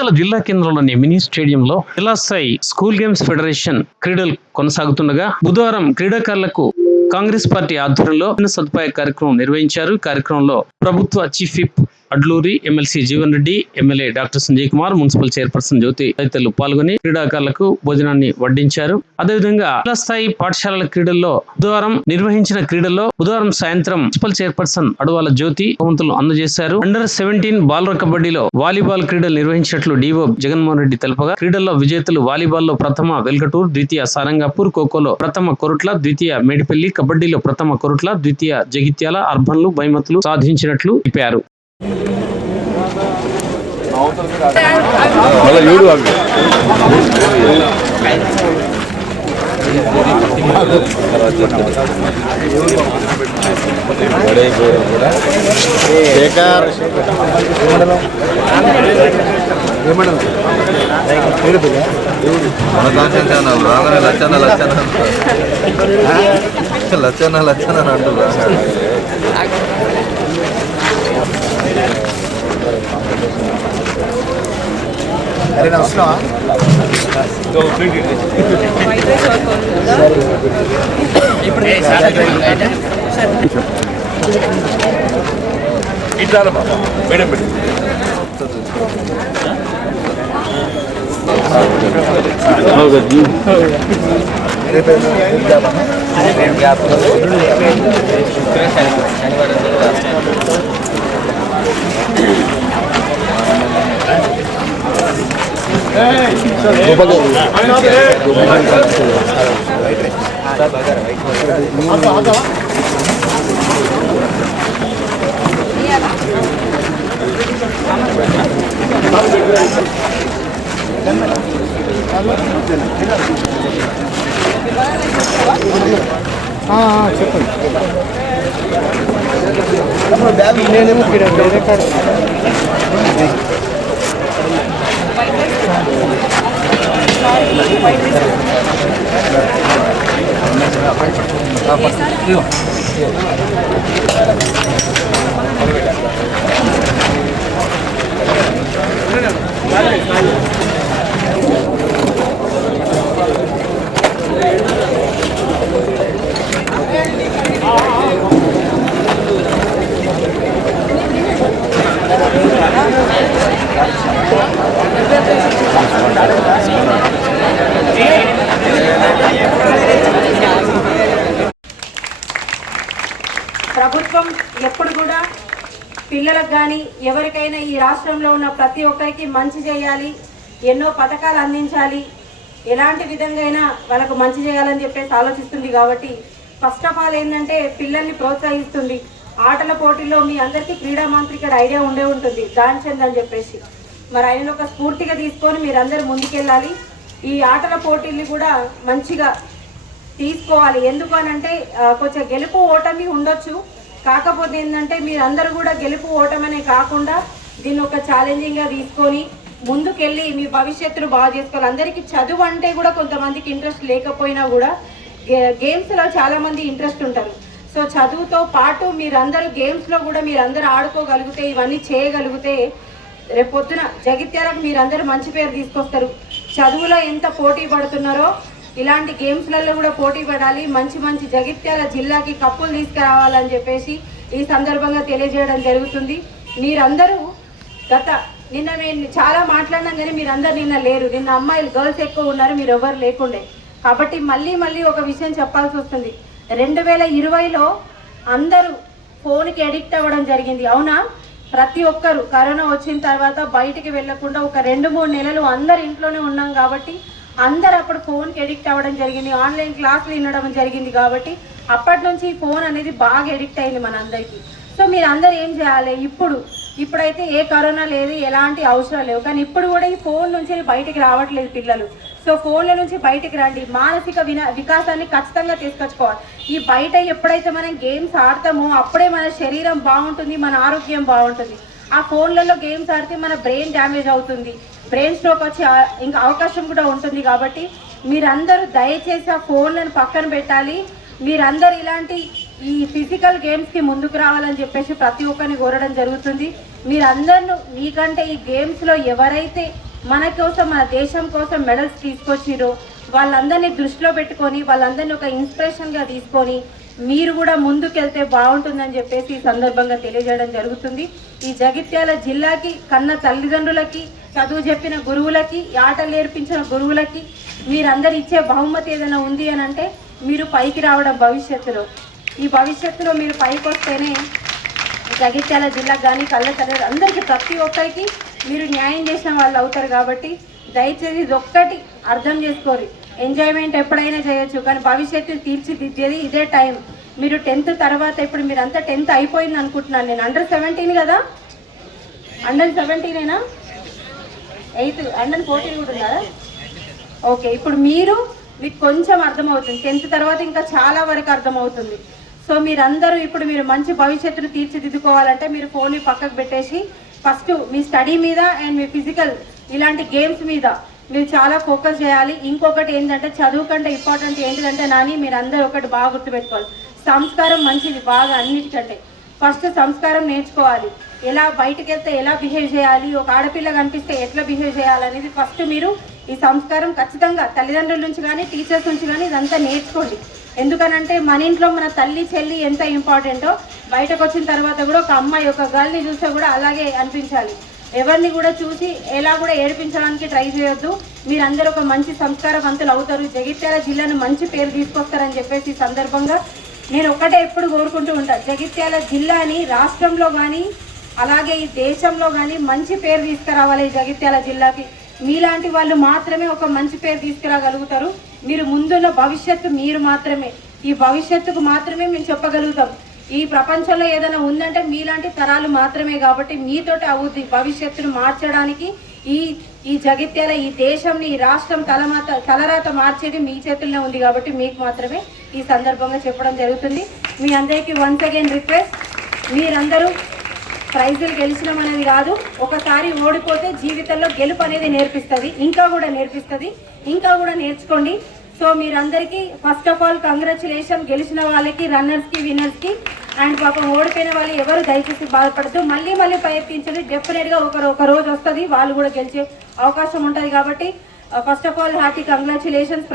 జగిత్యాల జిల్లా కేంద్రంలోని మినీ స్టేడియంలో జిల్లా స్థాయి స్కూల్ గేమ్స్ ఫెడరేషన్ క్రీడలు కొనసాగుతుండగా బుధవారం క్రీడాకారులకు కాంగ్రెస్ పార్టీ ఆధ్వర్యంలో సదుపాయ కార్యక్రమం నిర్వహించారు. కార్యక్రమంలో ప్రభుత్వ chief whip Adluri, MLC Jeevan Reddy, MLA doctor Sanjay Kumar, municipal chairperson Jyothi తదితరులు పాల్గొని క్రీడాకారులకు భోజనాన్ని వడ్డించారు. అదేవిధంగా జిల్లా స్థాయి పాఠశాలల క్రీడల్లో బుధవారం సాయంత్రం మున్సిపల్ చైర్పర్సన్ అడవాల జ్యోతి బహుమతులు అందజేశారు. అండర్ 17 బాలుర కబడ్డీలో వాలీబాల్ క్రీడలు నిర్వహించినట్లు డిఓ జగన్మోహన్ రెడ్డి తెలుపగా క్రీడల్లో విజేతలు వాలీబాల్లో ప్రథమ వెల్కటూర్, ద్వితీయ సారంగాపూర్, ఖోఖోలో ప్రథమ కొరుట్ల, ద్వితీయ మేడిపల్లి, కబడ్డీలో ప్రథమ కొరుట్ల, ద్వితీయ జగిత్యాల, అర్బన్లు బహుమతులు సాధించినట్లు తెలిపారు. లచ్చన అరే వస్తున్నావా ఇట్లా మేడం మేడం చెప్పండి బ్యాగ్ నేనేమో వేరే కాదు ప్రభుత్వం ఎప్పుడు కూడా పిల్లలకు కానీ ఎవరికైనా ఈ రాష్ట్రంలో ఉన్న ప్రతి ఒక్కరికి మంచి చేయాలి, ఎన్నో పథకాలు అందించాలి, ఎలాంటి విధంగా అయినా వాళ్ళకు మంచి చేయాలని చెప్పేసి ఆలోచిస్తుంది. కాబట్టి ఫస్ట్ ఆఫ్ ఆల్ ఏంటంటే పిల్లల్ని ప్రోత్సహిస్తుంది. ఆటల పోటీల్లో మీ అందరికీ క్రీడా మంత్రి ఇక్కడ ఐడియా ఉండే ఉంటుంది, ధ్యాన్ చంద్ అని చెప్పేసి. మరి ఆయన ఒక స్ఫూర్తిగా తీసుకొని మీరందరూ ముందుకెళ్ళాలి. ఈ ఆటల పోటీల్ని కూడా మంచిగా తీసుకోవాలి. ఎందుకు అనంటే కొంచెం గెలుపు ఓటమి ఉండొచ్చు, కాకపోతే ఏంటంటే మీరందరూ కూడా గెలుపు ఓటమనే కాకుండా దీన్ని ఒక ఛాలెంజింగ్గా తీసుకొని ముందుకెళ్ళి మీ భవిష్యత్తును బాగా చేసుకోవాలి. అందరికీ చదువు అంటే కూడా కొంతమందికి ఇంట్రెస్ట్ లేకపోయినా కూడా గేమ్స్లో చాలామంది ఇంట్రెస్ట్ ఉంటారు. సో చదువుతో పాటు మీరందరూ గేమ్స్లో కూడా మీరందరూ ఆడుకోగలిగితే, ఇవన్నీ చేయగలిగితే రేపు పొద్దున జగిత్యాలకు మీరందరూ మంచి పేరు తీసుకొస్తారు. చదువులో ఎంత పోటీ పడుతున్నారో ఇలాంటి గేమ్స్లలో కూడా పోటీ పడాలి. మంచి మంచి జగిత్యాల జిల్లాకి కప్పులు తీసుకురావాలని చెప్పేసి ఈ సందర్భంగా తెలియజేయడం జరుగుతుంది. మీరందరూ నిన్న మేము చాలా మాట్లాడినాం కానీ మీరందరూ నిన్న లేరు. నిన్న అమ్మాయిలు గర్ల్స్ ఎక్కువ ఉన్నారు, మీరు ఎవరు లేకుండే. కాబట్టి మళ్ళీ ఒక విషయం చెప్పాల్సి వస్తుంది. 2020లో అందరూ ఫోన్కి అడిక్ట్ అవ్వడం జరిగింది, అవునా? ప్రతి ఒక్కరు కరోనా వచ్చిన తర్వాత బయటికి వెళ్లకుండా ఒక 2-3 నెలలు అందరు ఇంట్లోనే ఉన్నాం కాబట్టి అందరు అప్పుడు ఫోన్కి అడిక్ట్ అవ్వడం జరిగింది. ఆన్లైన్ క్లాసులు వినడం జరిగింది. కాబట్టి అప్పటి నుంచి ఫోన్ అనేది బాగా అడిక్ట్ అయింది మనందరికీ. సో మీరు అందరు ఏం చేయాలి? ఇప్పుడైతే ఏ కరోనా లేదు, ఎలాంటి అవసరం లేవు, కానీ ఇప్పుడు కూడా ఈ ఫోన్ నుంచి బయటికి రావట్లేదు పిల్లలు. సో ఫోన్ల నుంచి బయటికి రండి, మానసిక వికాసాన్ని ఖచ్చితంగా తీసుకొచ్చుకోవాలి. ఈ బయట ఎప్పుడైతే మనం గేమ్స్ ఆడతామో అప్పుడే మన శరీరం బాగుంటుంది, మన ఆరోగ్యం బాగుంటుంది. ఆ ఫోన్లలో గేమ్స్ ఆడితే మన బ్రెయిన్ డ్యామేజ్ అవుతుంది, బ్రెయిన్ స్ట్రోక్ వచ్చే ఇంకా అవకాశం కూడా ఉంటుంది. కాబట్టి మీరందరూ దయచేసి ఆ ఫోన్లను పక్కన పెట్టాలి. మీరందరూ ఇలాంటి ఈ ఫిజికల్ గేమ్స్కి ముందుకు రావాలని చెప్పేసి ప్రతి ఒక్కరిని కోరడం జరుగుతుంది. మీరందరూ మీకంటే ఈ గేమ్స్లో ఎవరైతే మన కోసం మన దేశం కోసం మెడల్స్ తీసుకొచ్చిరో వాళ్ళందరినీ దృష్టిలో పెట్టుకొని వాళ్ళందరినీ ఒక ఇన్స్పిరేషన్గా తీసుకొని మీరు కూడా ముందుకెళ్తే బాగుంటుందని చెప్పేసి ఈ సందర్భంగా తెలియజేయడం జరుగుతుంది. ఈ జగిత్యాల జిల్లాకి కన్న తల్లిదండ్రులకి, చదువు చెప్పిన గురువులకి, ఆటలు నేర్పించిన గురువులకి మీరందరు ఇచ్చే బహుమతి ఏదైనా ఉంది అని అంటే మీరు పైకి రావడం భవిష్యత్తులో. ఈ భవిష్యత్తులో మీరు పైకి వస్తేనే జగిత్యాల జిల్లాకు కానీ కళ్ళ తల్లి అందరికీ ప్రతి ఒక్కరికి మీరు న్యాయం చేసిన వాళ్ళు అవుతారు. కాబట్టి దయచేసి ఇది ఒక్కటి అర్థం చేసుకోరు. ఎంజాయ్మెంట్ ఎప్పుడైనా చేయొచ్చు, కానీ భవిష్యత్తు తీర్చిదిద్దేది ఇదే టైం. మీరు 10th తర్వాత ఇప్పుడు మీరంతా 10th అయిపోయింది అనుకుంటున్నాను నేను. అండర్ 17 కదా, అండర్ 17ఏనా, 8 అండర్ 14 కూడా ఉన్నారా? ఓకే, ఇప్పుడు మీకు కొంచెం అర్థమవుతుంది. 10th తర్వాత ఇంకా చాలా వరకు అర్థమవుతుంది. సో మీరందరూ ఇప్పుడు మీరు మంచి భవిష్యత్తును తీర్చిదిద్దుకోవాలంటే మీరు ఫోన్ని పక్కకు పెట్టేసి ఫస్ట్ మీ స్టడీ మీద అండ్ మీ ఫిజికల్ ఇలాంటి గేమ్స్ మీద మీరు చాలా ఫోకస్ చేయాలి. ఇంకొకటి ఏంటంటే చదువు కంటే ఇంపార్టెంట్ ఏంటిదంటే నాని మీరు అందరూ ఒకటి బాగా గుర్తుపెట్టుకోవాలి. సంస్కారం మంచిది బాగా అన్నిటికంటే. ఫస్ట్ సంస్కారం నేర్చుకోవాలి. ఎలా బయటకు వెళ్తే ఎలా బిహేవ్ చేయాలి, ఒక ఆడపిల్ల కనిపిస్తే ఎట్లా బిహేవ్ చేయాలనేది ఫస్ట్ మీరు ఈ సంస్కారం ఖచ్చితంగా తల్లిదండ్రుల నుంచి కానీ టీచర్స్ నుంచి కానీ ఇదంతా నేర్చుకోండి. ఎందుకనంటే మన ఇంట్లో మన తల్లి చెల్లి ఎంత ఇంపార్టెంటో బయటకు వచ్చిన తర్వాత కూడా ఒక అమ్మాయి ఒక గర్ల్ని చూస్తే కూడా అలాగే అనిపించాలి. ఎవరిని కూడా చూసి ఎలా కూడా ఏడిపించడానికి ట్రై చేయొద్దు. మీరందరూ ఒక మంచి సంస్కారవంతులు అవుతారు, జగిత్యాల జిల్లాను మంచి పేరు తీసుకొస్తారని చెప్పేసి ఈ సందర్భంగా నేను ఒకటే ఎప్పుడు కోరుకుంటూ ఉంటాను. జగిత్యాల జిల్లాని రాష్ట్రంలో కానీ అలాగే ఈ దేశంలో కానీ మంచి పేరు తీసుకురావాలి. ఈ జగిత్యాల జిల్లాకి మీలాంటి వాళ్ళు మాత్రమే ఒక మంచి పేరు తీసుకురాగలుగుతారు. మీరు ముందున్న భవిష్యత్తు మీరు మాత్రమే, ఈ భవిష్యత్తుకు మాత్రమే మేము చెప్పగలుగుతాం. ఈ ప్రపంచంలో ఏదైనా ఉందంటే మీలాంటి తరాలు మాత్రమే. కాబట్టి మీతోటి అవుద్ది భవిష్యత్తును మార్చడానికి. ఈ జగిత్యాల ఈ దేశంని ఈ రాష్ట్రం తలరాత మార్చేది మీ చేతుల్లో ఉంది. కాబట్టి మీకు మాత్రమే ఈ సందర్భంగా చెప్పడం జరుగుతుంది. మీ అందరికీ వన్స్ అగైన్ రిక్వెస్ట్, మీరందరూ ప్రైజులు గెలిచడం అనేది కాదు, ఒకసారి ఓడిపోతే జీవితంలో గెలుపు అనేది నేర్పిస్తుంది, ఇంకా కూడా నేర్పిస్తుంది, ఇంకా కూడా నేర్చుకోండి. సో మీరందరికీ ఫస్ట్ ఆఫ్ ఆల్ కంగ్రాచులేషన్. గెలిచిన వాళ్ళకి, రన్నర్స్కి, విన్నర్స్కి. అండ్ పాపం ఓడిపోయిన వాళ్ళు ఎవరు దయచేసి బాధపడద్దు, మళ్ళీ ప్రయత్నించండి. డెఫినెట్గా ఒక రోజు వస్తుంది, వాళ్ళు కూడా గెలిచే అవకాశం ఉంటుంది. కాబట్టి first of all hearty congratulations.